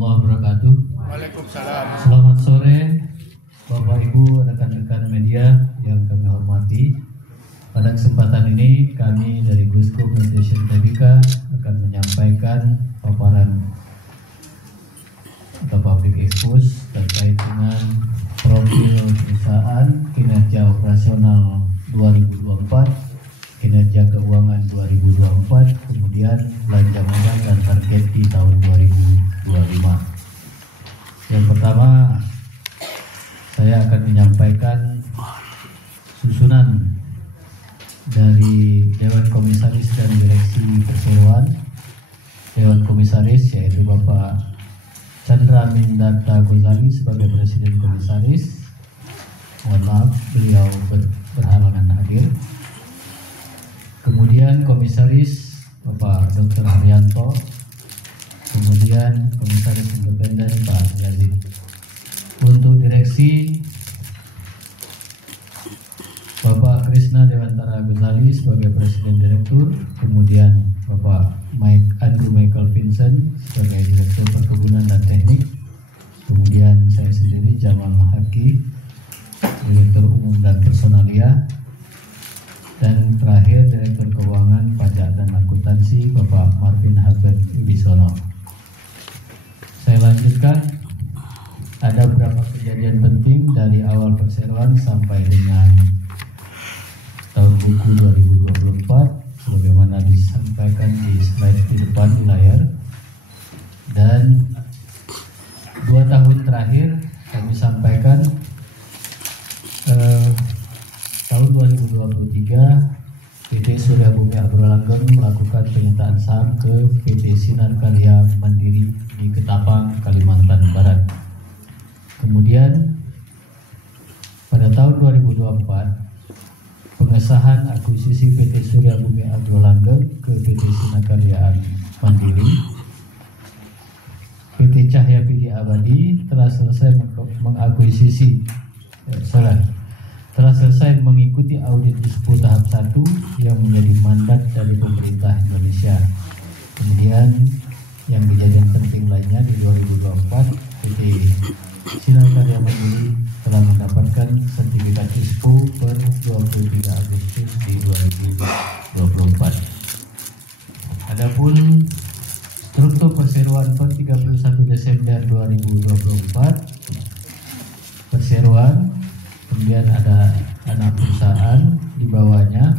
warahmatullahi wabarakatuh. Waalaikumsalam. Selamat sore Bapak Ibu rekan-rekan media yang kami hormati. Pada kesempatan ini kami dari Gusko Nutrition Tbk akan menyampaikan paparan atau public expose terkait dengan profil perusahaan, kinerja operasional 2024, kinerja keuangan 2024, kemudian belanja modal dan target di tahun 2025. Yang pertama, saya akan menyampaikan susunan dari Dewan Komisaris dan Direksi Perseroan. Dewan Komisaris yaitu Bapak Chandra Mindarta Ghazali sebagai Presiden Komisaris. Mohon maaf, beliau berhalangan hadir. Kemudian Komisaris Bapak Dr. Haryanto. Kemudian Komisaris Independen Pak Yazid. Untuk direksi Bapak Krishna Dewantara Ghazali sebagai Presiden Direktur. Kemudian Bapak Andrew Michael Vincent sebagai Direktur Perkebunan dan Teknik. Kemudian saya sendiri Jamal Mahaki, Direktur Umum dan Personalia. Dan terakhir Direktur Keuangan, Pajak dan Akuntansi Bapak Marvin Habib Wibisono. Saya lanjutkan, ada beberapa kejadian penting dari awal perseroan sampai dengan tahun buku 2024 sebagaimana disampaikan di slide di depan di layar. Dan 2 tahun terakhir kami sampaikan tahun 2023 PT Surya Bumi Agrolanggeng melakukan penyertaan saham ke PT Sinar Karya Mandiri di Ketapang, Kalimantan Barat. Kemudian pada tahun 2024 pengesahan akuisisi PT Surya Bumi Agrolanggeng ke PT Sinar Karya Mandiri. PT Cahya Pidi Abadi telah selesai telah selesai mengikuti audit ISPO tahap 1 yang menjadi mandat dari pemerintah Indonesia. Kemudian yang kejadian penting lainnya di 2024 PT Sinar Karya Mandiri telah mendapatkan sertifikat ISPO per 23 Agustus di 2024. Adapun struktur perseroan per 31 Desember 2024, perseroan kemudian ada anak perusahaan di bawahnya,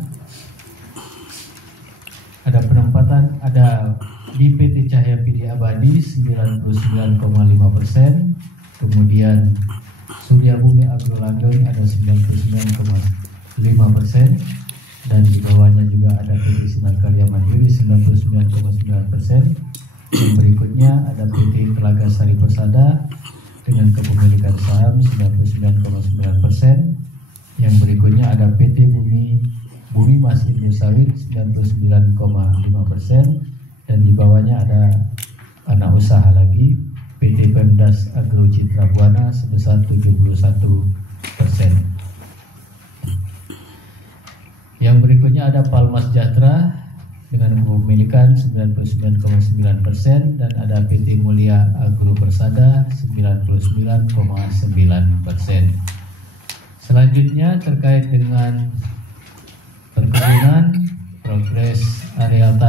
ada penempatan, ada di PT Cahya Pidi Abadi 99,5%, kemudian Surya Bumi Agrolanggeng ada 99,5%, dan di bawahnya juga ada PT Sinar Karya Mandiri 99,9%. Yang berikutnya ada PT Telaga Sari Persada dengan kepemilikan saham 99,9%. Yang berikutnya ada PT Bumi Mas Indosawit 99,5%, dan di bawahnya ada anak usaha lagi PT Pemdas Agro Citra Buana sebesar 71%. Yang berikutnya ada Palmas Jatra dengan kepemilikan 99,9%, dan ada PT Mulia Agro Persada 99,9%. Selanjutnya terkait dengan perkebunan, progres areal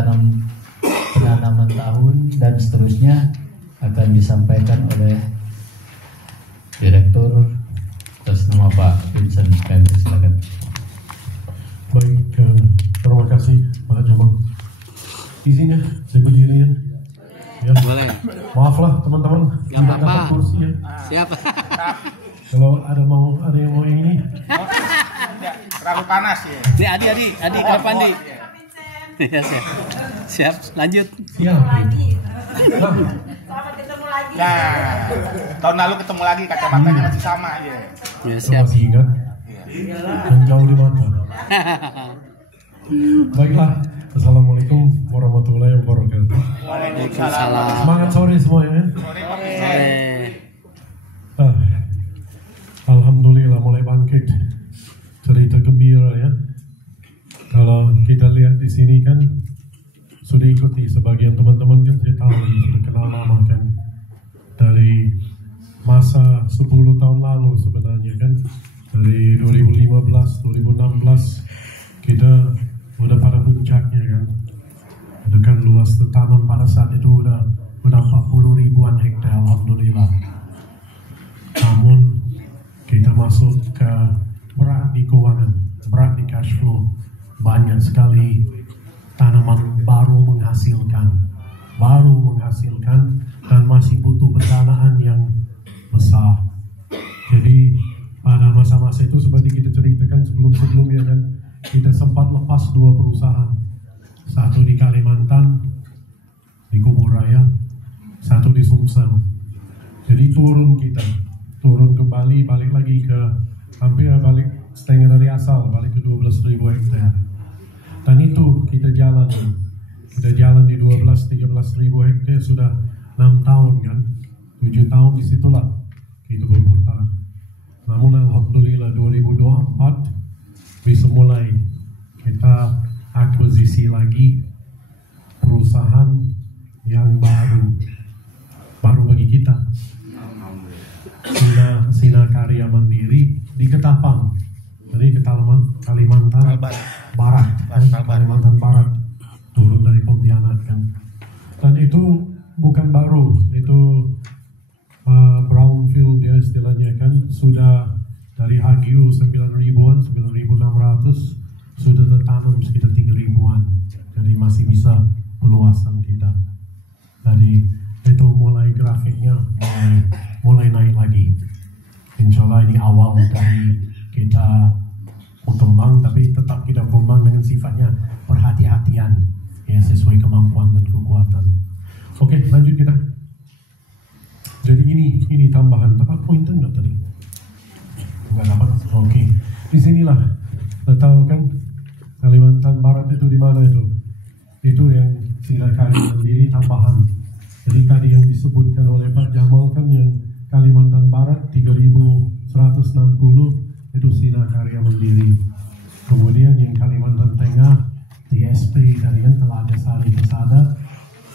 penanaman tahun dan seterusnya akan disampaikan oleh Direktur atas nama Pak Vincent. Silakan. Baik, terima kasih Pak Jamal. Izin ya, saya berdiri ya. Ya. Boleh. Maaflah teman-teman. Gak apa-apa. Kursi ya. Siap. Kalau ada yang mau ini. Terlalu panas ya. Nih Adi ke depan di. Ya, siap. Lanjut. Siap. Selamat ketemu lagi. Ya. Tahun lalu ketemu lagi, kacamatanya masih sama ya. Ya, Saya siap. masih ingat. Dan jauh di mata. Baiklah. Assalamualaikum warahmatullahi wabarakatuh. Waalaikumsalam. Semangat sore semuanya. Sore. Alhamdulillah mulai bangkit. Cerita gembira ya. Kalau kita lihat di sini kan sudah ikuti sebagian teman-teman kan saya tahu sudah kenal lama kan. masa 10 tahun lalu sebenarnya kan, dari 2015, 2016 kita udah pada puncaknya kan. Ada kan luas tertanam pada saat itu udah 40 ribuan hektar, alhamdulillah. Namun kita masuk ke berat di keuangan, berat di cash flow. Banyak sekali tanaman baru menghasilkan dan masih butuh pendanaan yang besar. Jadi pada masa-masa itu seperti kita ceritakan sebelum-sebelumnya kan, kita sempat lepas 2 perusahaan. Satu di Kalimantan, di Kubur Raya, satu di Sumsel. Jadi turun kembali, balik lagi ke hampir balik setengah dari asal, balik ke 12.000 hektar. Dan itu kita jalan di 12-13 ribu hektar sudah 6 tahun kan, 7 tahun disitulah kita berputar. Namun alhamdulillah 2024 bisa mulai kita akuisisi lagi perusahaan yang baru bagi kita. Sinar Karya Mandiri di Ketapang, dari Kalimantan Barat, Kalimantan Barat, turun dari Pontianak kan. Dan itu bukan baru, itu brownfield ya istilahnya kan, sudah dari HGU 9.000-an, 9.600 sudah tertanam sekitar 3.000-an. Jadi masih bisa peluasan kita. Jadi itu mulai grafiknya mulai naik lagi. Insya Allah ini awal dari kita berkembang, tapi tetap kita berkembang dengan sifatnya perhati-hatian ya, sesuai kemampuan dan kekuatan. Oke, lanjut kita. Jadi ini tambahan. Dapat pointer nggak tadi? Nggak dapat. Oke. Di sinilah. Tahu kan Kalimantan Barat itu di mana itu? Itu yang Sinar Karya Mandiri tambahan. Jadi tadi yang disebutkan oleh Pak Jamal kan yang Kalimantan Barat 3.160 itu Sinar Karya Mandiri. Kemudian yang Kalimantan Tengah TSP dari Telaga Sari Pesada.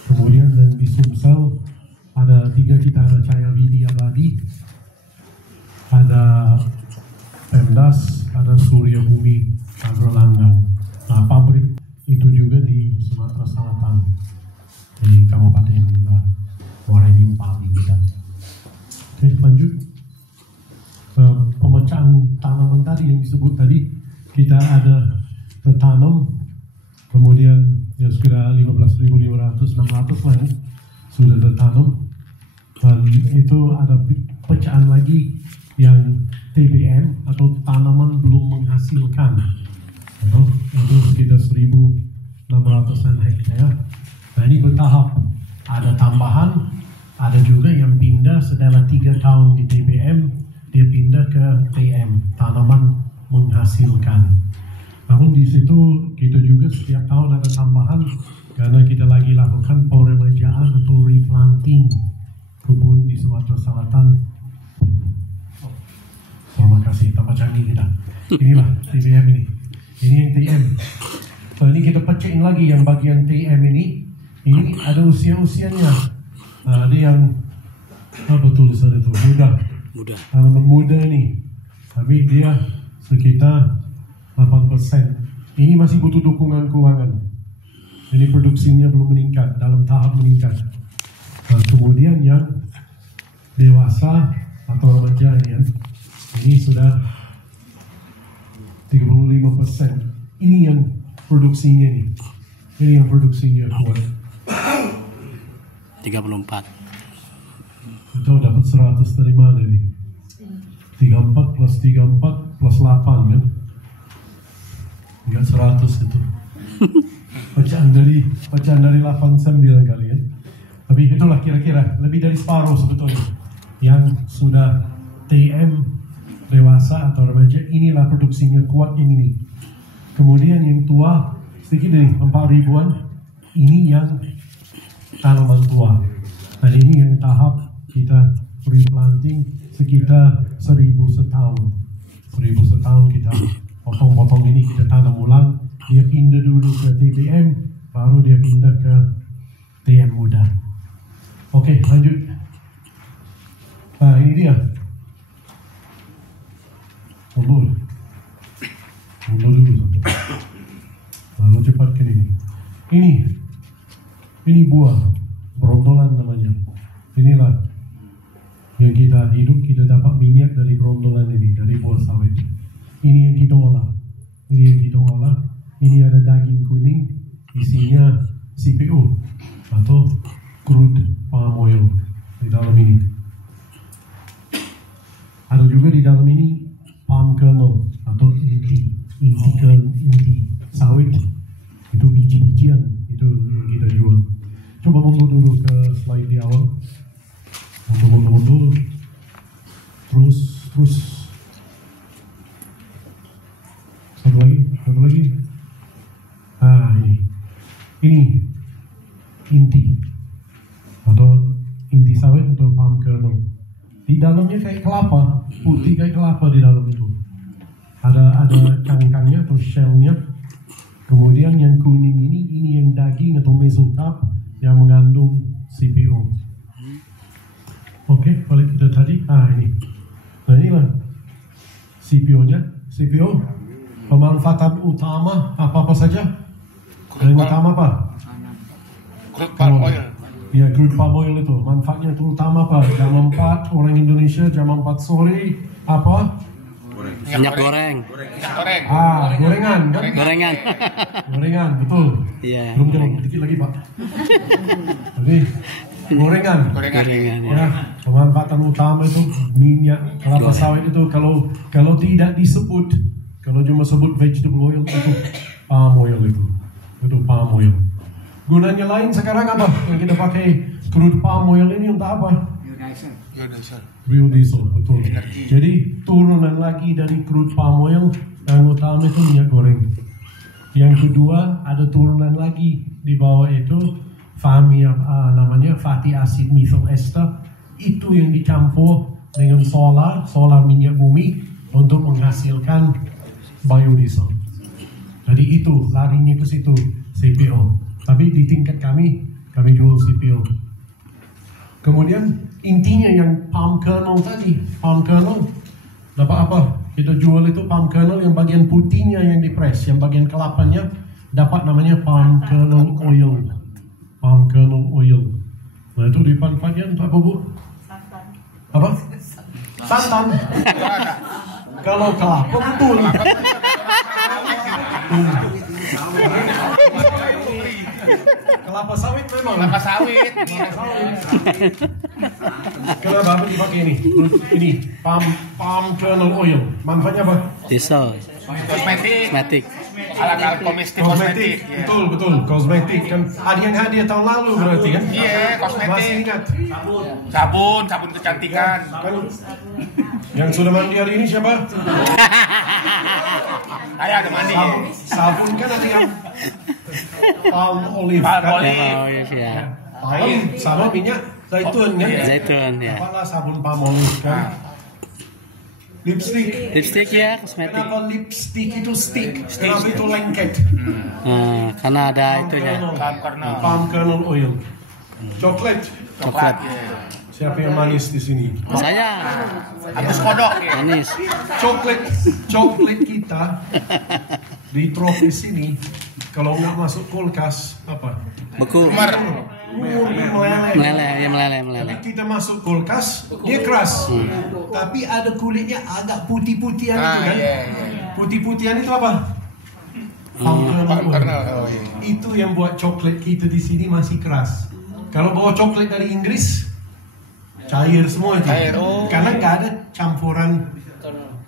Kemudian dan di Sumsel ada 3 kita, ada Cahaya Widi Abadi, ada Pemdas, ada Surya Bumi Agrolanggang. Nah, pabrik itu juga di Sumatera Selatan, di Kabupaten Muara Enim Pali kita. Oke, lanjut. Pemecahan tanaman tadi yang disebut tadi, kita ada tertanam, kemudian ya sekitar 15.500-600 lah ya, sudah tertanam. Dan itu ada pecahan lagi yang TBM atau tanaman belum menghasilkan, itu sekitar 1.600-an hektar. Nah ini bertahap, ada tambahan, ada juga yang pindah setelah 3 tahun di TBM, dia pindah ke TM, tanaman menghasilkan. Namun di situ kita juga setiap tahun ada tambahan, karena kita lagi lakukan peremajaan atau replanting kebun di Sumatera Selatan. Terima kasih, tambah canggih kita. Inilah TBM ini. Ini yang TM. So ini kita pecahin lagi yang bagian TM ini. Ini ada usia-usianya. Nah, ada yang apa tulisan itu? Muda. Tanaman muda nih. Tapi dia sekitar 8%. Ini masih butuh dukungan keuangan. Ini produksinya belum meningkat, dalam tahap meningkat. Nah, kemudian yang dewasa atau remaja ini sudah 35%. Ini yang produksinya nih. Ini yang produksinya kuat. 34. Kita dapat 100 dari mana nih? 34 plus 34 plus 8 kan? Enggak 100 itu. Bacaan dari 89 kali ya. Tapi itulah kira-kira lebih dari separuh sebetulnya yang sudah TM dewasa atau remaja. Inilah produksinya kuat ini nih. Kemudian yang tua sedikit nih, 4.000-an. Ini yang tanaman tua. Nah ini yang tahap kita replanting sekitar 1.000 setahun. 1.000 setahun kita potong-potong ini, kita tanam ulang. Dia pindah dulu ke TBM, baru dia pindah ke TM muda. Oke, lanjut. Nah ini dia. Mundur dulu. Lalu cepat ke ini. Ini buah brontolan namanya. Inilah yang kita hidup, kita dapat minyak dari brontolan ini, dari buah sawit. Ini yang kita olah. Ini ada daging kuning, isinya CPO atau crude palm oil di dalam ini. Ada juga di dalam ini palm kernel atau inti sawit. Itu biji-bijian itu yang kita jual. Coba mundur dulu ke slide di awal. Mundur. Terus. Satu lagi. Ini inti atau inti sawit atau palm kernel. Di dalamnya kayak kelapa, putih kayak kelapa di dalam itu. Ada cangkangnya atau shellnya. Kemudian yang kuning ini yang daging atau mesokarp yang mengandung CPO. Oke, balik kita tadi. Ini. Nah inilah CPO-nya. CPO pemanfaatan utama apa saja? Yang utama apa? Crude palm oil. Ya, crude palm oil itu manfaatnya terutama apa? Jam 4 orang Indonesia jam 4 sore apa? Minyak goreng. Gorengan kan? Gorengan, betul. Iya. Belum jawab, dikit lagi Pak. Jadi gorengan. Ya, pemanfaatan utama itu minyak kelapa sawit itu kalau tidak disebut, kalau cuma sebut vegetable oil itu palm oil itu palm oil. Gunanya lain sekarang apa? Yang kita pakai crude palm oil ini untuk apa? Biodiesel, betul. Jadi turunan lagi dari crude palm oil yang utama itu minyak goreng. Yang kedua ada turunan lagi di bawah itu namanya fatty acid methyl ester. Itu yang dicampur dengan solar minyak bumi untuk menghasilkan biodiesel. Jadi itu larinya ke situ CPO. Tapi di tingkat kami jual CPO. Kemudian intinya yang palm kernel tadi, palm kernel dapat apa? Kita jual itu palm kernel yang bagian putihnya yang dipres, yang bagian kelapanya dapat namanya palm kernel oil. Palm kernel oil. Nah itu dimanfaatkan untuk apa Bu? Apa? Santan. Kalau kelapa betul. Kelapa sawit memang. Kelapa sawit. Kenapa apa dipakai ini? Ini palm kernel oil. Manfaatnya apa? Diesel. Kosmetik. Alat kosmetik. Betul. Kosmetik kan. Ada yang hadiah tahun lalu berarti kan? Iya, kosmetik. Masih ingat? Sabun kecantikan. Yang sudah mandi hari ini siapa? Saya ada mandi. Sabun kan ada yang palm olive. Palm sama minyak zaitun kan? Zaitun ya. Apalah sabun palm olive kan? Lipstick ya, kosmetik. Kenapa lipstick itu stick? Kenapa itu lengket? Karena ada itunya. Palm kernel oil. Coklat. Siapa yang manis di sini? Saya. Agus kodok ya. Manis. Coklat kita di tropis ini kalau nggak masuk kulkas apa? Beku. Meleleh. Kita masuk kulkas, dia keras. Tapi ada kulitnya agak putih-putihan itu kan? Putih-putihan itu apa? Kernel. Itu yang buat coklat kita di sini masih keras. Kalau bawa coklat dari Inggris, cair semua itu. Karena nggak ada campuran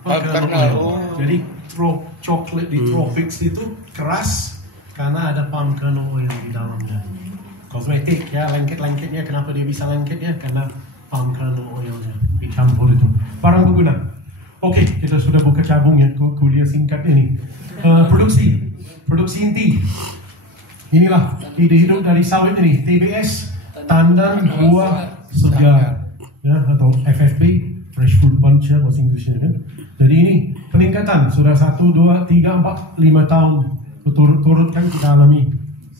kernel. Jadi coklat di tropics itu keras karena ada palm kernel oil di dalamnya. Kosmetik ya, lengket-lengketnya kenapa dia bisa lengket ya? Karena palm kernel oilnya dicampur itu. Barang berguna. Oke, kita sudah buka cabung ya kuliah singkat ini. Produksi inti. Inilah ide hidup dari sawit ini. TBS, tandan buah segar ya, atau FFB, fresh fruit bunch ya bahasa Inggrisnya kan. Jadi ini peningkatan sudah 1, 2, 3, 4, 5 tahun berturut-turut kan kita alami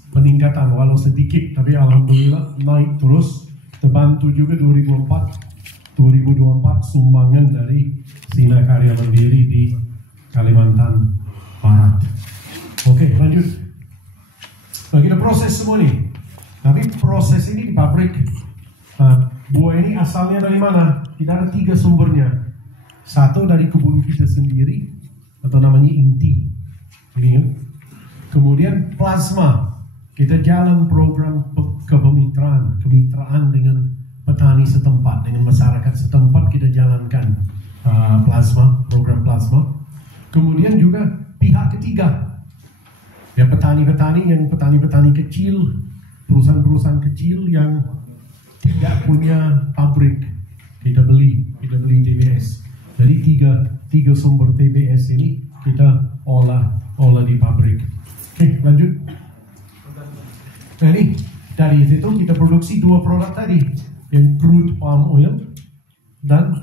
peningkatan walau sedikit tapi alhamdulillah naik terus. Terbantu juga 2004 2024 sumbangan dari Sina Karya Mandiri di Kalimantan Barat. Oke, lanjut. Nah, kita proses semua nih. Tapi proses ini di pabrik. Nah, buah ini asalnya dari mana? Kita ada 3 sumbernya. Satu dari kebun kita sendiri, atau namanya inti. Ini. Kemudian plasma. Kita jalan program kemitraan dengan petani setempat, dengan masyarakat setempat kita jalankan program plasma. Kemudian juga pihak ketiga. Ya, petani-petani kecil, perusahaan-perusahaan kecil yang tidak punya pabrik, kita beli TBS. Jadi tiga sumber TBS ini kita olah di pabrik. Oke, lanjut. Nah, ini dari situ kita produksi 2 produk tadi, yang crude palm oil dan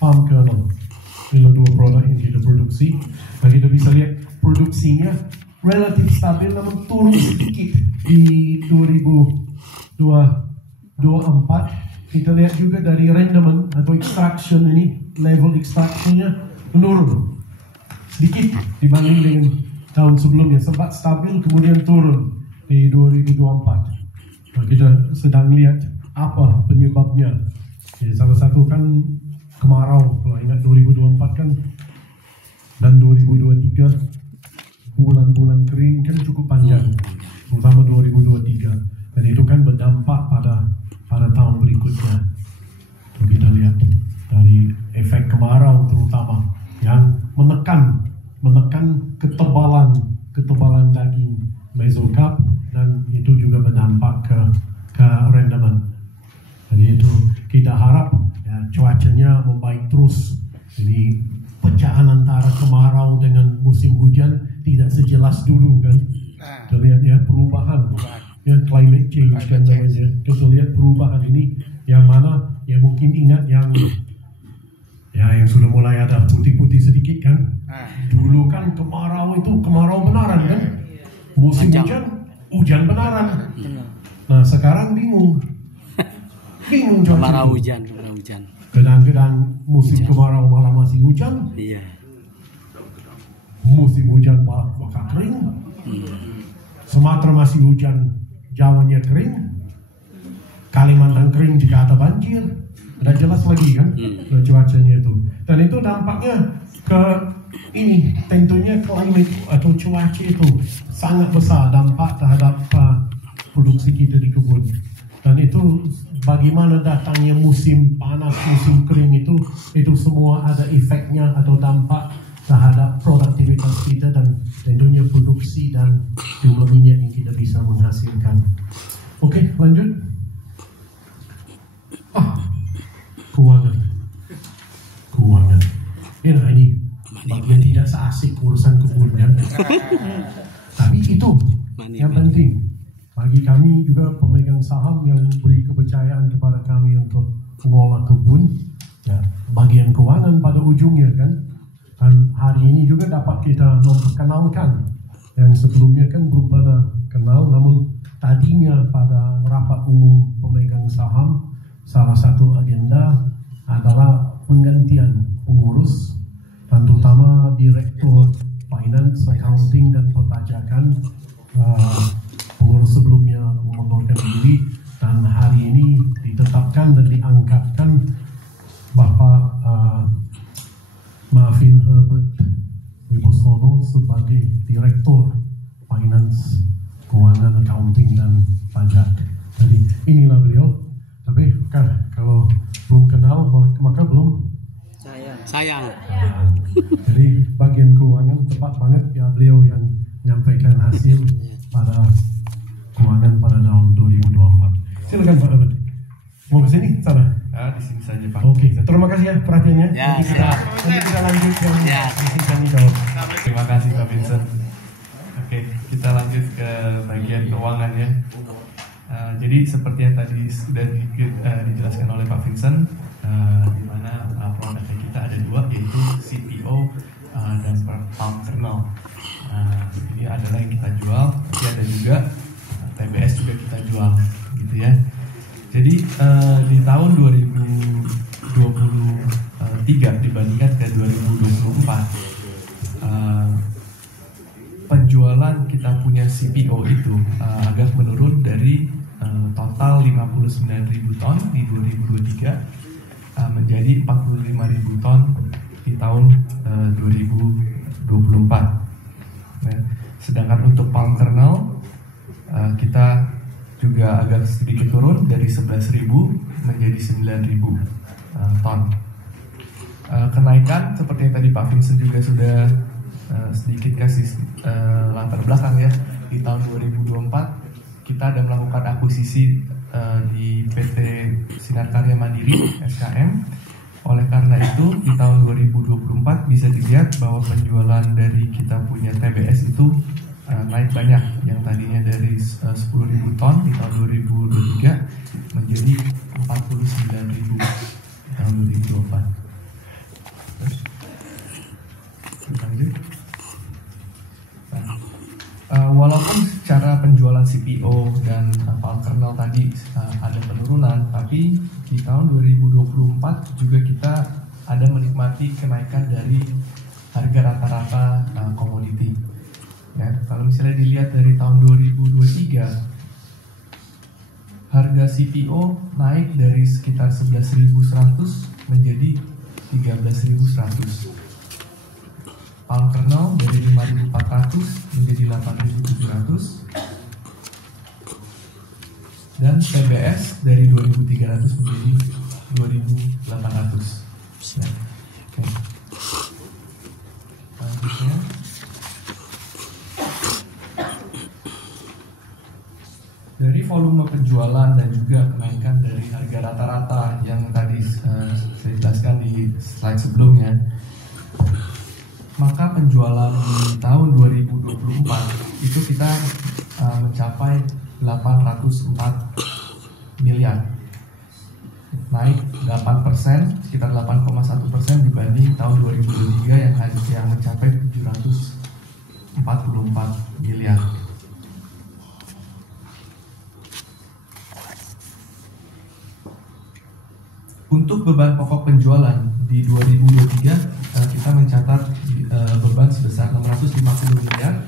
palm kernel. Ini 2 produk yang kita produksi. Nah, kita bisa lihat produksinya relatif stabil, namun turun sedikit di 2024. Kita lihat juga dari rendaman atau extraction ini, level extractionnya menurun sedikit dibanding dengan tahun sebelumnya. Sempat stabil kemudian turun di 2024. Nah, kita sedang lihat apa penyebabnya. Jadi, salah satu kan kemarau. Kalau ingat 2024 kan dan 2023 bulan-bulan kering kan cukup panjang, terutama 2023, dan itu kan berdampak pada tahun berikutnya. Jadi kita lihat dari efek kemarau terutama yang menekan ketebalan daging mesocarp, dan itu juga berdampak ke rendaman. Jadi itu kita harap ya, cuacanya membaik terus. Jadi pecahan antara kemarau dengan musim hujan tidak sejelas dulu kan. Kita lihat ya perubahan ya, climate change kan namanya. Kita lihat perubahan ini yang mana ya, mungkin ingat yang sudah mulai ada putih-putih sedikit kan. Dulu kan kemarau itu kemarau benaran kan. Musim hujan benaran. Nah, sekarang bingung cuaca. Kemarau hujan. Kadang-kadang musim kemarau malah masih hujan. Iya. Musim hujan bakal kering. Sumatera masih hujan, Jawanya kering. Kalimantan kering jika ada banjir. Udah jelas lagi kan cuacanya itu. Dan itu dampaknya ke ini, tentunya climate atau cuaca itu sangat besar dampak terhadap produksi kita di kebun. Dan itu bagaimana datangnya musim panas, musim kering itu semua ada efeknya atau dampak terhadap produktivitas kita dan tentunya produksi dan jumlah minyak yang kita bisa menghasilkan. Oke, lanjut. Keuangan. Ya, ini bagian tidak seasik urusan kebun kan. Tapi itu yang penting. Bagi kami juga pemegang saham yang beri kepercayaan kepada kami untuk mengolah kebun, ya, bagian keuangan pada ujungnya kan. Dan hari ini juga dapat kita memperkenalkan yang sebelumnya kan belum pernah kenal, namun tadinya pada rapat umum pemegang saham salah satu agenda adalah penggantian pengurus dan terutama direktur finance, accounting dan perpajakan. Pengurus sebelumnya mengundurkan diri dan hari ini ditetapkan dan diangkatkan Bapak Marvin Herbert Wibosono sebagai Direktur Finance, Keuangan, Accounting dan Pajak. Jadi inilah beliau. Tapi kalau belum kenal maka belum sayang. Jadi bagian keuangan tepat banget ya, beliau yang menyampaikan hasil pada keuangan pada tahun 2024. Silakan Pak Herbert. Mau ke sini? Sana? Di sini saja Pak. Oke, terima kasih ya perhatiannya. Ya, nanti kita lanjut yang kami jawab. Terima kasih Pak Vincent. Oke, kita lanjut ke bagian keuangan ya. Jadi seperti yang tadi sudah dijelaskan oleh Pak Vincent, di mana produknya kita ada 2, yaitu CPO dan palm kernel. Ini adalah yang kita jual. Tapi ada juga TBS juga kita jual, gitu ya. Jadi di tahun 2024 2023 dibandingkan ke 2024. Penjualan kita punya CPO itu agak menurun dari total 59.000 ton di 2023 menjadi 45.000 ton di tahun 2024. Nah, sedangkan untuk palm kernel kita juga agak sedikit turun dari 11.000 menjadi 9.000 ton. Kenaikan seperti yang tadi Pak Vincent juga sudah sedikit kasih latar belakang ya. Di tahun 2024 kita ada melakukan akuisisi di PT Sinar Karya Mandiri SKM. Oleh karena itu di tahun 2024 bisa dilihat bahwa penjualan dari kita punya TBS itu naik banyak, yang tadinya dari 10.000 ton di tahun 2023 menjadi 49.000 di tahun 2024. Walaupun secara penjualan CPO dan palm kernel tadi ada penurunan, tapi di tahun 2024 juga kita ada menikmati kenaikan dari harga rata-rata komoditi. Ya, kalau misalnya dilihat dari tahun 2023, harga CPO naik dari sekitar 11.100 menjadi 13.100. Palm kernel dari 5.400 menjadi 8.700, dan TBS dari 2.300 menjadi 2.800. Ya. Oke. Selanjutnya, dari volume penjualan dan juga kenaikan dari harga rata-rata yang tadi saya jelaskan di slide sebelumnya, maka penjualan di tahun 2024 itu kita mencapai 804 miliar, naik 8%, sekitar 8,1% dibanding tahun 2023 yang mencapai 744 miliar. Untuk beban pokok penjualan di 2023 kita mencatat beban sebesar 650 miliar,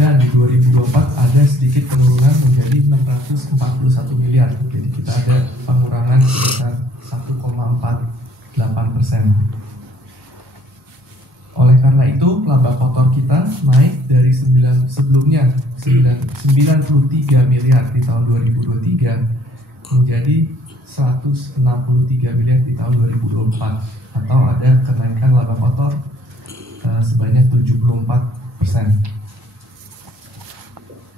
dan di 2024 ada sedikit penurunan menjadi 641 miliar. Jadi kita ada pengurangan sebesar 1,48%. Oleh karena itu laba kotor kita naik dari sebelumnya 93 miliar di tahun 2023 menjadi 163 miliar di tahun 2024, atau ada kenaikan laba kotor sebanyak 74%.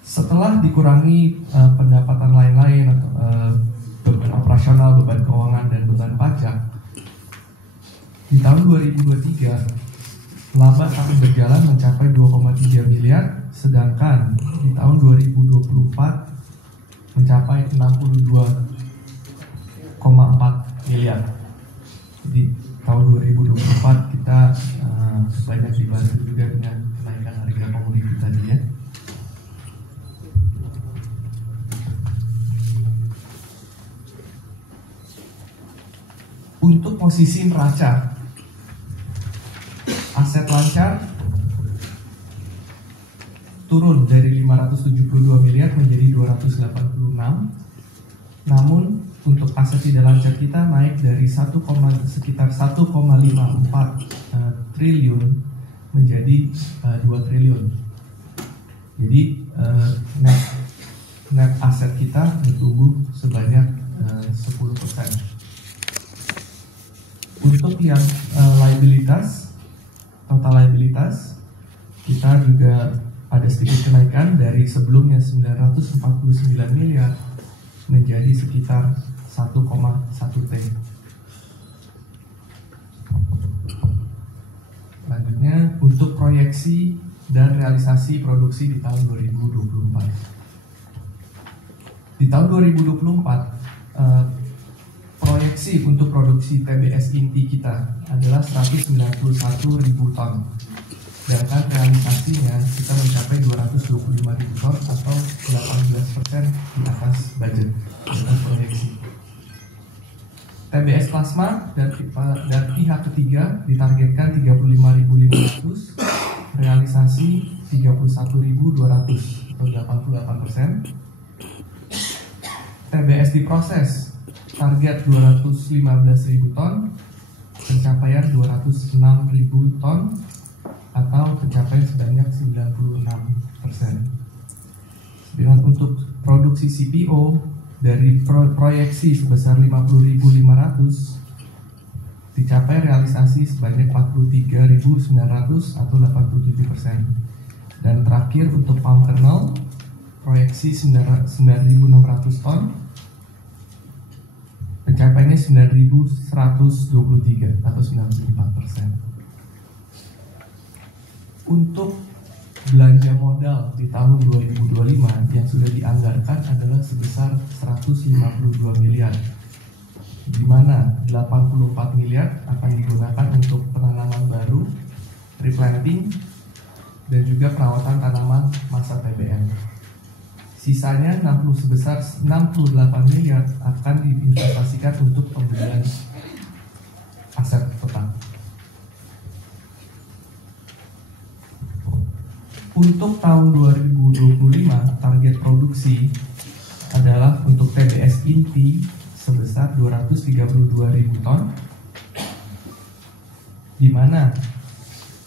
Setelah dikurangi pendapatan lain-lain atau beban operasional, beban keuangan, dan beban pajak, di tahun 2023 laba kami berjalan mencapai 2,3 miliar, sedangkan di tahun 2024 mencapai 62,4 miliar. Di tahun 2024 kita banyak dibantu juga dengan kenaikan harga komoditi tadi ya. Untuk posisi neraca, aset lancar turun dari 572 miliar menjadi 286. Namun untuk aset tidak lancar kita naik dari sekitar 1,54 triliun menjadi 2 triliun. Jadi net aset kita bertumbuh sebanyak 10%. Untuk yang liabilitas, total liabilitas, kita juga ada sedikit kenaikan dari sebelumnya 949 miliar menjadi sekitar 1,1 T. Selanjutnya untuk proyeksi dan realisasi produksi di tahun 2024. Di tahun 2024 proyeksi untuk produksi TBS inti kita adalah 191.000 ton. Sedangkan realisasinya kita mencapai 225.000 ton atau 18% di atas budget, di atas proyeksi. TBS plasma dan pihak ketiga ditargetkan 35.500, realisasi 31.200 atau 88%. TBS diproses target 215.000 ton, pencapaian 206.000 ton atau pencapaian sebanyak 96%. Dan untuk produksi CPO dari proyeksi sebesar 50.500 dicapai realisasi sebanyak 43.900 atau 87%. Dan terakhir untuk pump kernel proyeksi 9.600 ton, pencapaiannya 9.123 atau 94%. Untuk belanja modal di tahun 2025 yang sudah dianggarkan adalah sebesar 152 miliar, di mana 84 miliar akan digunakan untuk penanaman baru, replanting, dan juga perawatan tanaman masa TBM. Sisanya sebesar 68 miliar akan diinvestasikan untuk pembelian aset tetap. Untuk tahun 2025, target produksi adalah untuk TBS inti sebesar 232.000 ton, di mana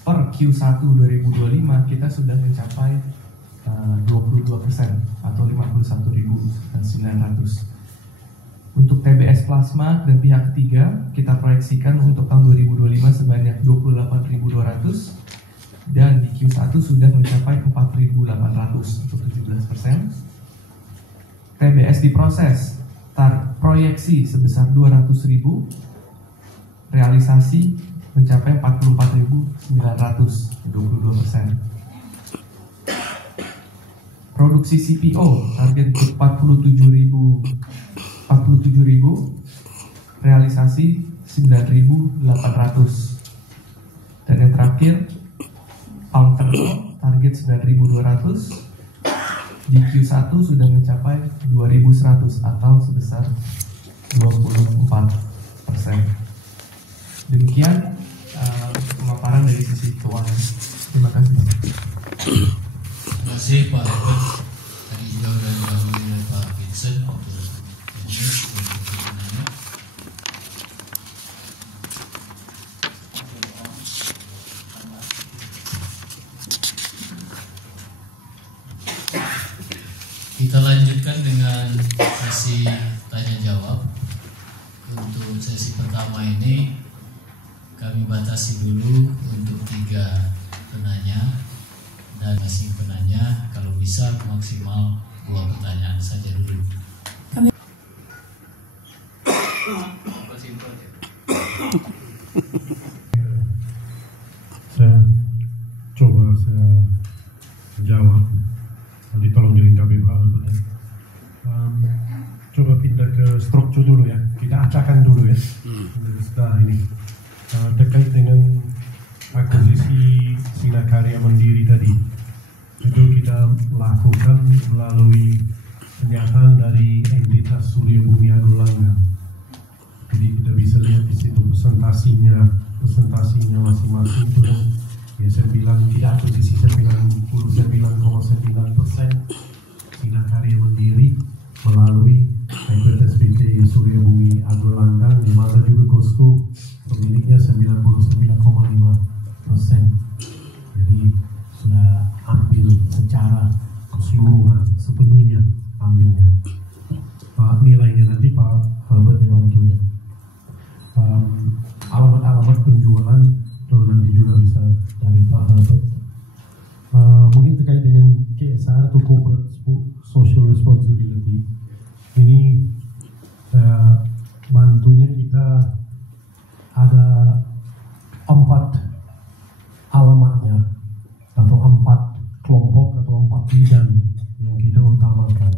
per Q1 2025 kita sudah mencapai 22% atau 51.900. Untuk TBS plasma dan pihak ketiga kita proyeksikan untuk tahun 2025 sebanyak 28.200. Dan di Q1 sudah mencapai 4.800 untuk 17%. TBS diproses proyeksi sebesar 200.000, realisasi mencapai 44.900, 22%. Produksi CPO target 47.000, realisasi 9.800. Dan yang terakhir pump kernel target 9.200, di Q1 sudah mencapai 2.100 atau sebesar 24%. Demikian pemaparan dari sisi keuangan. Terima kasih. Terima kasih Pak Robert. Tadi juga sudah didahului oleh Pak Vincent untuk ini. Kita lanjutkan dengan sesi tanya jawab. Untuk sesi pertama ini kami batasi dulu untuk 3 penanya, dan masing penanya kalau bisa maksimal 2 pertanyaan saja dulu. Saya jawab. Nanti tolong dilengkapi Pak Albert. Coba pindah ke struktur dulu ya. Kita acakkan dulu ya. Setelah ini terkait dengan akuisisi Sinar Karya Mandiri tadi, itu kita lakukan melalui pernyataan dari entitas Surya Bumi Agulangga. Jadi kita bisa lihat di situ presentasinya masing-masing itu kan. Ya, saya bilang tidak akuisisi 99,9% Sinar Karya Mandiri melalui PT Surya Bumi Agulangga, di mana juga Gosku pemiliknya 99,5%. Jadi sudah ambil secara keseluruhan sepenuhnya ambilnya. Nilainya nanti Pak Herbert dibantunya. Alamat penjualan nanti juga bisa dari Pak Herbert. Mungkin terkait dengan CSR atau Corporate Social Responsibility, ini bantunya kita ada 4 alamatnya atau 4 kelompok atau 4 bidang yang kita utamakan.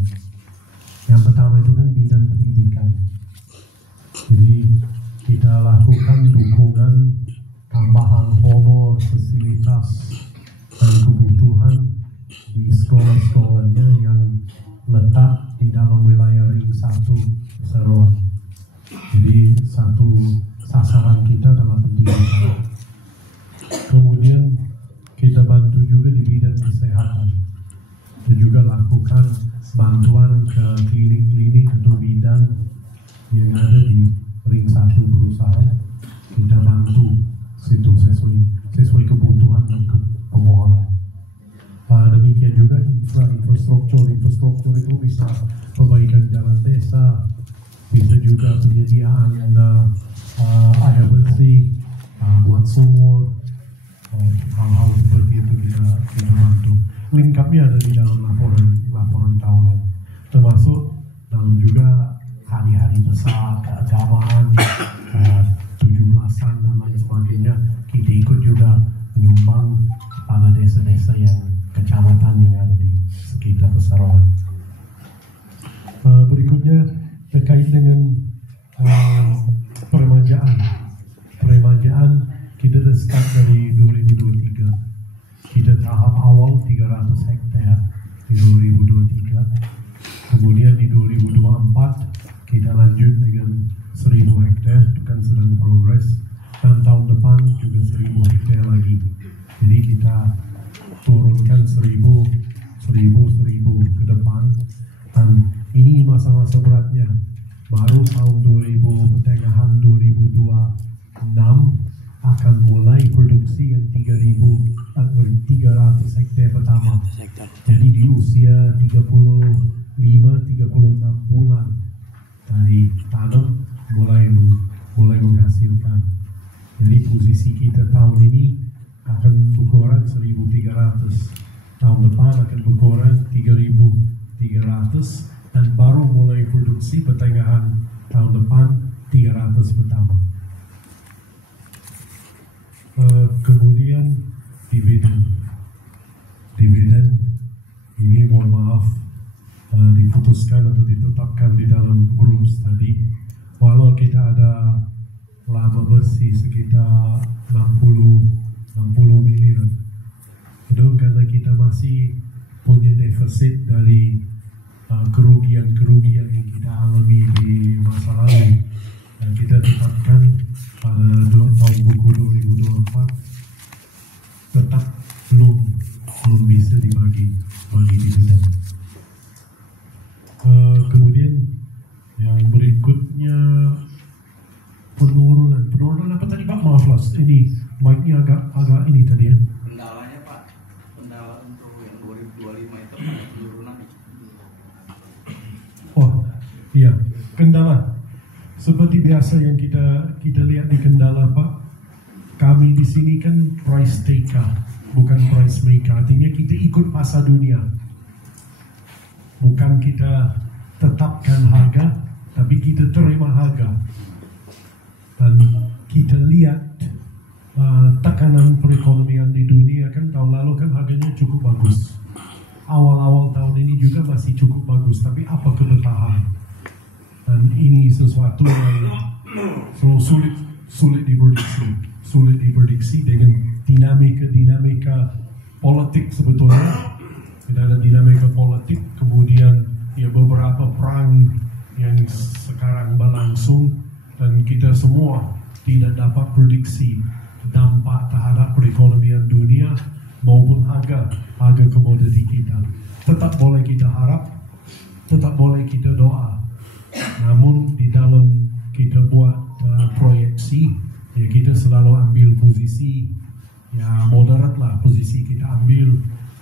Yang pertama itu kan bidang pendidikan. Jadi kita lakukan dukungan tambahan honor, fasilitas, dan kebutuhan di sekolah-sekolahnya yang letak di dalam wilayah Ring 1 Seroan. Jadi 1 kesehatan. Dan juga lakukan bantuan ke klinik-klinik atau bidan yang ada di ring 1 perusahaan. Kita bantu situ sesuai kebutuhan dan permohonan. Demikian juga infrastruktur itu bisa perbaikan jalan desa, bisa juga penyediaan air bersih, buat sumur, hal-hal seperti itu kita bantu. Lengkapnya ada di dalam laporan tahunan, termasuk dalam juga hari-hari besar keagamaan, 17-an dan lain sebagainya. Kita ikut juga menyumbang pada desa-desa kecamatan yang ada di sekitar Sarawak. Berikutnya terkait dengan peremajaan. Peremajaan kita dah start dari 2023. Kita tahap awal 300 hektar di 2023. Kemudian di 2024 kita lanjut dengan 1000 hektar, itu kan sedang progres. Dan tahun depan juga 1000 hektar lagi. Jadi kita turunkan 1000 ke depan. Dan ini masa-masa beratnya. Baru tahun 2000, pertengahan 2026 akan mulai produksi yang 300 hektar pertama. Jadi di usia 35-36 bulan dari tanam mulai menghasilkan. Jadi posisi kita tahun ini akan berkurang 1.300. Tahun depan akan berkurang 3.300 dan baru mulai produksi pertengahan tahun depan 300 pertama. Kemudian dividen ini mohon maaf diputuskan atau ditetapkan di dalam rules tadi. Walau kita ada laba bersih sekitar 60 miliar, itu karena kita masih punya defisit dari kerugian yang kita alami di masa lalu. Dan kita tetapkan pada tahun buku 2024 tetap belum bisa dibagi dividen. Kemudian yang berikutnya penurunan apa tadi Pak? Maaf lah, ini mic-nya agak ini tadi ya. Kendalanya Pak, kendala untuk yang 2025 itu penurunan. Oh iya, kendala seperti biasa yang kita lihat di kendala Pak. Kami di sini kan price taker, bukan price maker. Artinya kita ikut pasar dunia. Bukan kita tetapkan harga, tapi kita terima harga. Dan kita lihat tekanan perekonomian di dunia kan tahun lalu kan harganya cukup bagus. Awal-awal tahun ini juga masih cukup bagus, tapi apa kebertahan? Dan ini sesuatu yang sulit diprediksi dengan dinamika politik sebetulnya. Ada dinamika politik, kemudian beberapa perang yang sekarang berlangsung, dan kita semua tidak dapat prediksi dampak terhadap perekonomian dunia maupun harga komoditi kita. Tetap boleh kita harap, tetap boleh kita doa. Namun di dalam kita buat proyeksi, kita selalu ambil posisi moderat lah, posisi kita ambil.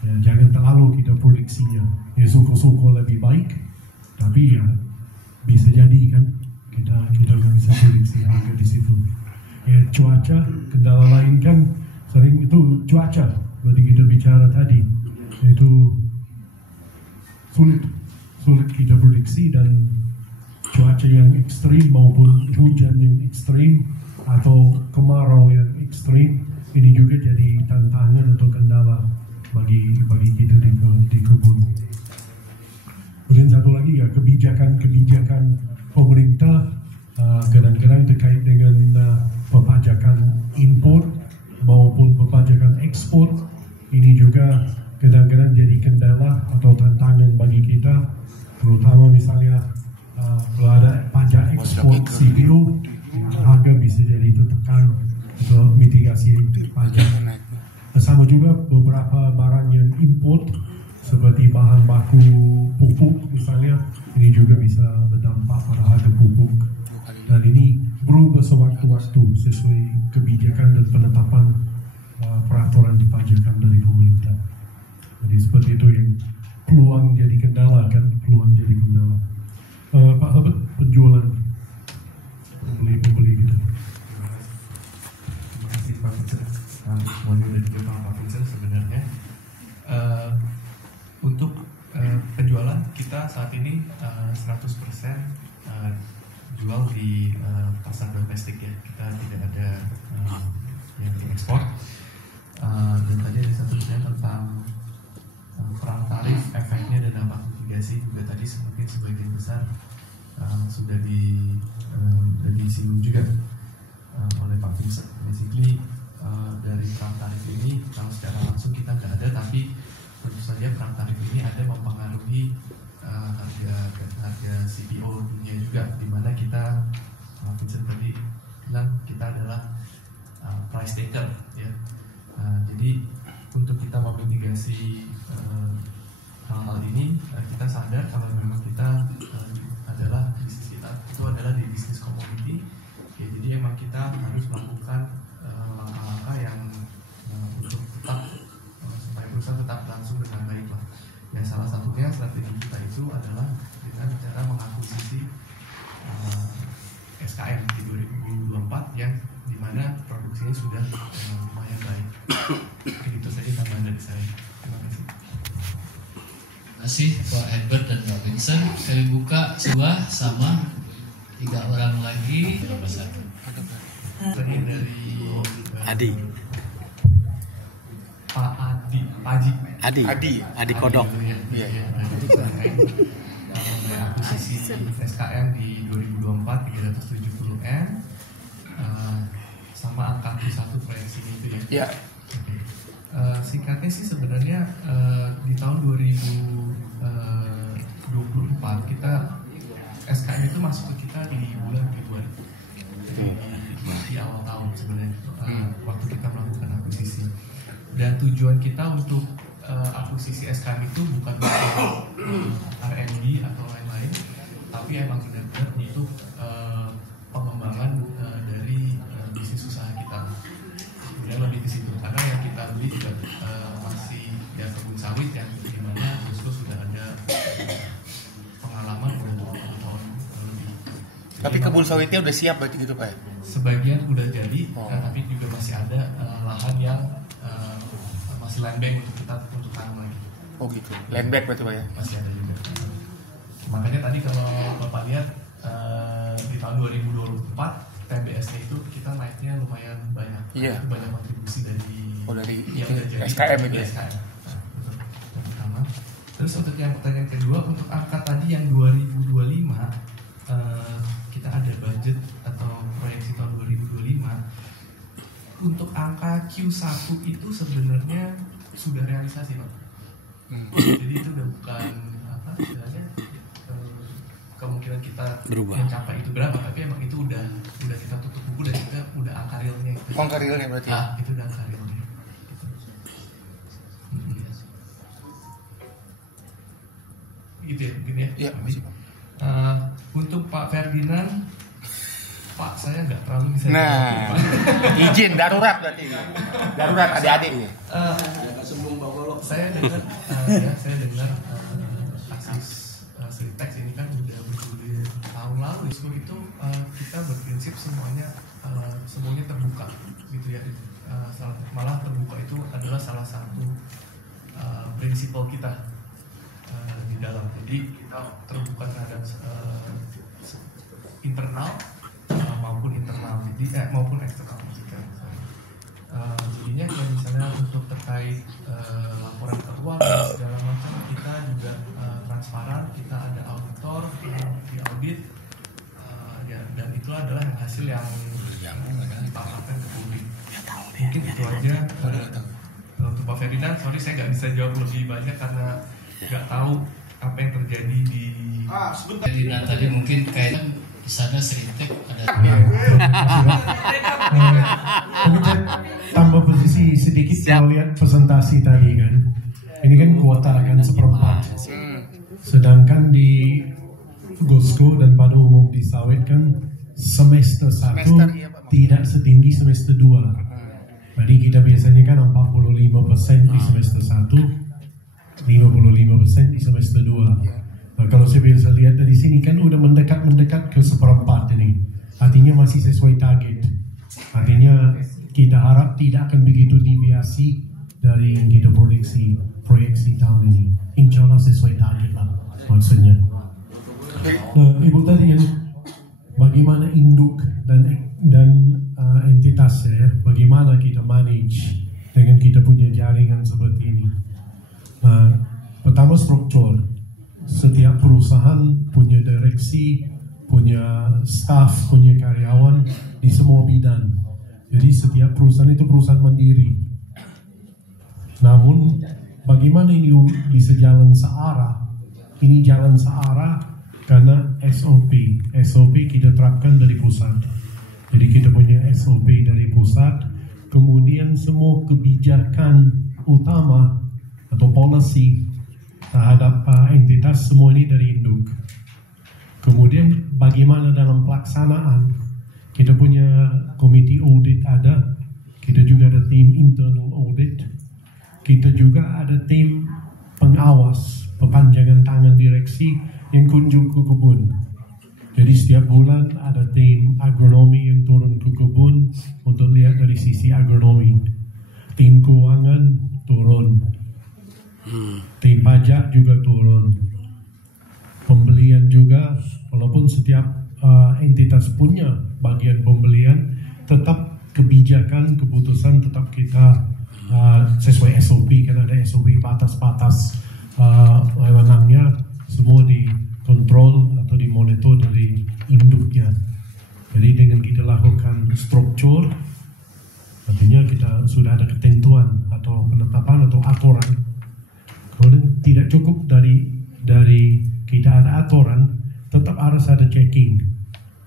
Jangan terlalu kita prediksinya. Syukur-syukur lebih baik, tapi bisa jadi kan kita nggak bisa prediksi harga di situ. Cuaca, kendala lain kan sering itu cuaca. Berarti kita bicara tadi itu sulit kita prediksi, dan cuaca yang ekstrim maupun hujan yang ekstrim atau kemarau yang ekstrim ini juga jadi tantangan atau kendala bagi kita di kebun. Kemudian satu lagi kebijakan pemerintah kadang-kadang terkait dengan perpajakan impor maupun perpajakan ekspor. Ini juga kadang-kadang jadi kendala atau tantangan bagi kita, terutama misalnya kalau ada pajak ekspor CPO, harga bisa jadi tertekan untuk mitigasi pajak. Sama juga beberapa barang yang import seperti bahan baku pupuk misalnya, ini juga bisa berdampak pada harga pupuk. Dan ini berubah sewaktu-waktu sesuai kebijakan dan penetapan peraturan perpajakan dari pemerintah. Jadi seperti itu yang peluang jadi kendala kan, peluang jadi kendala. Pak Herbert, penjualan pembeli gitu. Terima kasih Pak Vincent. Semuanya udah dijawab Pak Vincent sebenarnya. Untuk penjualan kita saat ini 100% jual di pasar domestik ya. Kita tidak ada yang diekspor. Dan tadi ada satu pertanyaan tentang perang tarif, efeknya dan dampak mitigasi juga tadi mungkin sebagian besar sudah disinggung juga oleh Pak Vincent. Basically dari perang tarif ini kalau secara langsung kita nggak ada, tapi tentu saja perang tarif ini ada mempengaruhi harga CPO dunia juga, di mana kita Vincent tadi bilang kita adalah price taker ya. Jadi untuk kita memitigasi hal-hal ini kita sadar kalau memang kita adalah bisnis kita itu adalah di bisnis komoditi ya, jadi emang kita harus melakukan langkah-langkah yang untuk tetap supaya perusahaan tetap langsung dengan baik lah. Yang salah satunya strategi kita itu adalah dengan cara mengakuisisi SKM di 2024 yang dimana produksinya sudah lumayan baik. Itu saja tambahan dari saya. Terima kasih. Terima kasih Pak Herbert dan Pak Vincent. Kami buka sebuah sama 3 orang lagi. Tadi dari Adi. Pak Adi Kodok. Iya. Akuisisi SKM di 2024 370 M sama angka Q1 proyeksinya itu ya. Iya. Singkatnya sih sebenarnya di tahun 2024 kita SKM itu masuk ke kita di bulan Februari. Di awal tahun sebenarnya waktu kita melakukan akuisisi. Dan tujuan kita untuk akuisisi SKM itu bukan untuk R&D atau lain-lain, tapi emang benar-benar untuk pengembangan dari bisnis usaha kita. Kemudian lebih ke situ, karena yang kita beli juga masih ya kebun sawit yang dimana terus sudah ada pengalaman untuk tahun lebih. Tapi kebun sawitnya udah siap berarti gitu Pak? Sebagian udah jadi, tapi juga masih ada lahan yang masih land bank untuk kita untuk tanam lagi. Oh gitu, land bank berarti Pak ya? Masih ada juga. Makanya tadi kalau Bapak lihat di tahun 2024 TBS-nya itu kita naiknya lumayan banyak. Iya. Banyak kontribusi dari yang udah jadi SKM itu ya? SKM. Yang pertama. Terus untuk yang pertanyaan kedua, untuk angka tadi yang 2025 kita ada budget atau proyeksi tahun 2025. Untuk angka Q1 itu sebenarnya sudah realisasi Pak. Jadi itu udah bukan apa istilahnya kemungkinan kita Berubah. mencapai itu berapa, tapi emang itu udah kita tutup buku dan juga udah angka realnya itu. Angka realnya berarti ya? Itu udah angka realnya. Gitu ya mungkin ya. Iya, masih Pak. Untuk Pak Ferdinand, Pak saya nggak terlalu bisa Nah, izin darurat berarti. Darurat adik-adik ini. Saya dengar Axis Sritex ini kan udah bergulir tahun lalu. Itu kita berprinsip semuanya terbuka gitu ya. Malah terbuka itu adalah salah satu prinsipal kita di dalam. Jadi kita terbuka terhadap internal maupun eksternal juga. Jadinya kalau misalnya untuk terkait laporan keuangan segala macam kita juga transparan, kita ada auditor di audit dan itu adalah hasil yang dipaparkan ke publik. Mungkin itu aja untuk Pak Ferdinand. Sorry saya nggak bisa jawab lebih banyak karena nggak tahu apa yang terjadi di Ferdinand tadi mungkin kayaknya di sana Sritex ada. Tambah posisi sedikit kalau lihat Sedangkan di Gosko dan pada umum di Sawit kan semester 1 iya, Pak. tidak setinggi semester 2. Jadi kita biasanya kan 45% di semester 1, 55% di semester 2. Nah, kalau saya biasa lihat dari sini kan udah mendekat ke seperempat ini. Artinya masih sesuai target. Artinya kita harap tidak akan begitu deviasi dari yang kita proyeksi tahun ini. Insya Allah sesuai target lah maksudnya. Ibu tadi yang bagaimana induk dan entitasnya ya, bagaimana kita manage dengan kita punya jaringan seperti ini. Pertama struktur. Setiap perusahaan punya direksi, punya staff, punya karyawan di semua bidang. Jadi setiap perusahaan itu perusahaan mandiri. Namun bagaimana ini bisa jalan searah? Ini jalan searah karena SOP kita terapkan dari pusat. Jadi kita punya SOP dari pusat, kemudian semua kebijakan utama atau policy terhadap entitas semua ini dari induk. Kemudian bagaimana dalam pelaksanaan, kita punya komite audit ada, kita juga ada tim internal audit, kita juga ada tim pengawas, perpanjangan tangan direksi yang kunjung ke kebun. Jadi setiap bulan ada tim agronomi yang turun ke kebun untuk lihat dari sisi agronomi. Tim keuangan turun, tim pajak juga turun, pembelian juga, walaupun setiap entitas punya bagian pembelian, tetap kebijakan, keputusan tetap kita sesuai SOP, kan ada SOP batas-batas wewenangnya, semua dikontrol atau dimonitor dari induknya. Jadi dengan kita lakukan struktur, artinya kita sudah ada ketentuan atau penetapan atau aturan. Kemudian tidak cukup dari kita ada aturan, tetap harus ada checking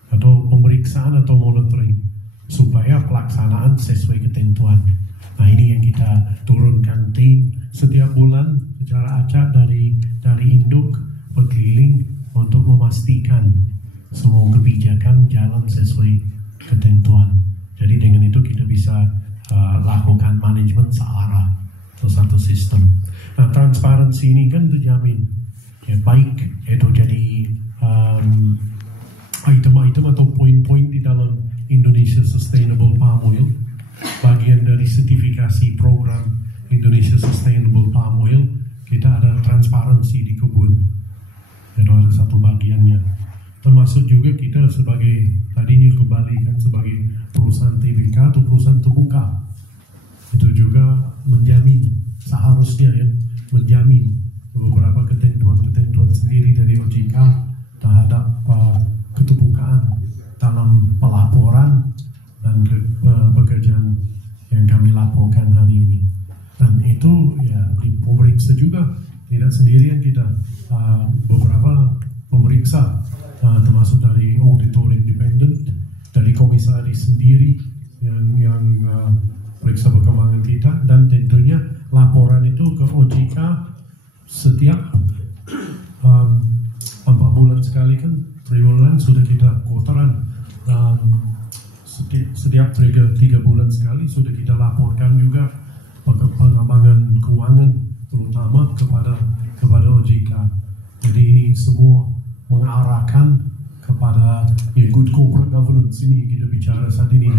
atau pemeriksaan atau monitoring supaya pelaksanaan sesuai ketentuan. Nah ini yang kita turunkan tim setiap bulan secara acak dari induk berkeliling untuk memastikan semua kebijakan jalan sesuai ketentuan. Jadi dengan itu kita bisa lakukan manajemen searah atau satu sistem. Nah, transparansi ini kan terjamin. Ya, baik itu jadi item-item atau poin-poin di dalam Indonesia Sustainable Palm Oil, bagian dari sertifikasi program Indonesia Sustainable Palm Oil, kita ada transparansi di kebun. Itu ada satu bagiannya. Termasuk juga kita sebagai, tadinya kembali kan sebagai perusahaan TBK atau perusahaan terbuka. Itu juga menjamin, seharusnya ya, menjamin beberapa ketentuan sendiri dari OJK terhadap keterbukaan dalam pelaporan dan pekerjaan yang kami laporkan hari ini. Dan itu ya diperiksa juga, tidak sendirian kita, beberapa pemeriksa termasuk dari auditor independen, dari komisaris sendiri yang periksa perkembangan kita, dan tentunya laporan itu ke OJK setiap 4 bulan sekali kan, triwulan sudah kita kotoran, dan setiap 3 bulan sekali sudah kita laporkan juga pengembangan keuangan terutama kepada OJK. Jadi ini semua mengarahkan kepada good corporate governance. Ini kita bicara saat ini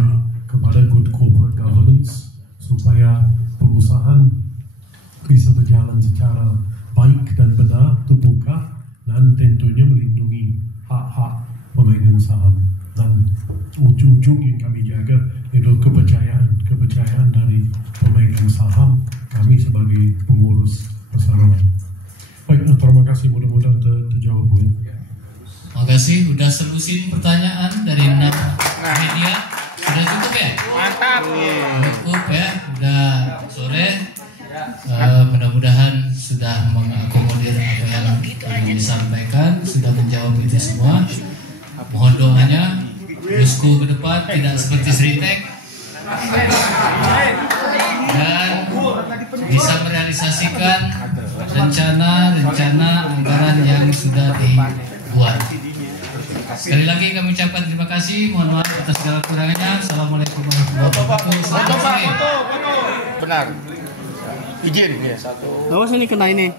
kepada good corporate governance supaya perusahaan bisa berjalan secara baik dan benar, terbuka, dan tentunya melindungi hak-hak pemegang saham. Dan ujung-ujung yang kami jaga itu kepercayaan dari pemegang saham kami sebagai pengurus persamaan. Baik, terima kasih, mudah-mudahan terjawab. Terima kasih, udah solusi pertanyaan dari 6 media. Sudah cukup ya? Mantap. Cukup ya, udah sore. Mudah-mudahan sudah mengakomodir apa yang disampaikan, sudah menjawab itu semua. Mohon doanya, Gosko ke depan tidak seperti Sritek dan bisa merealisasikan merealisasikan rencana anggaran yang sudah dibuat. Sekali lagi kami ucapkan terima kasih. Mohon maaf atas segala kurangannya. Assalamualaikum warahmatullahi wabarakatuh. Selamat sore. Benar. Izin ya. Awas ini kena ini.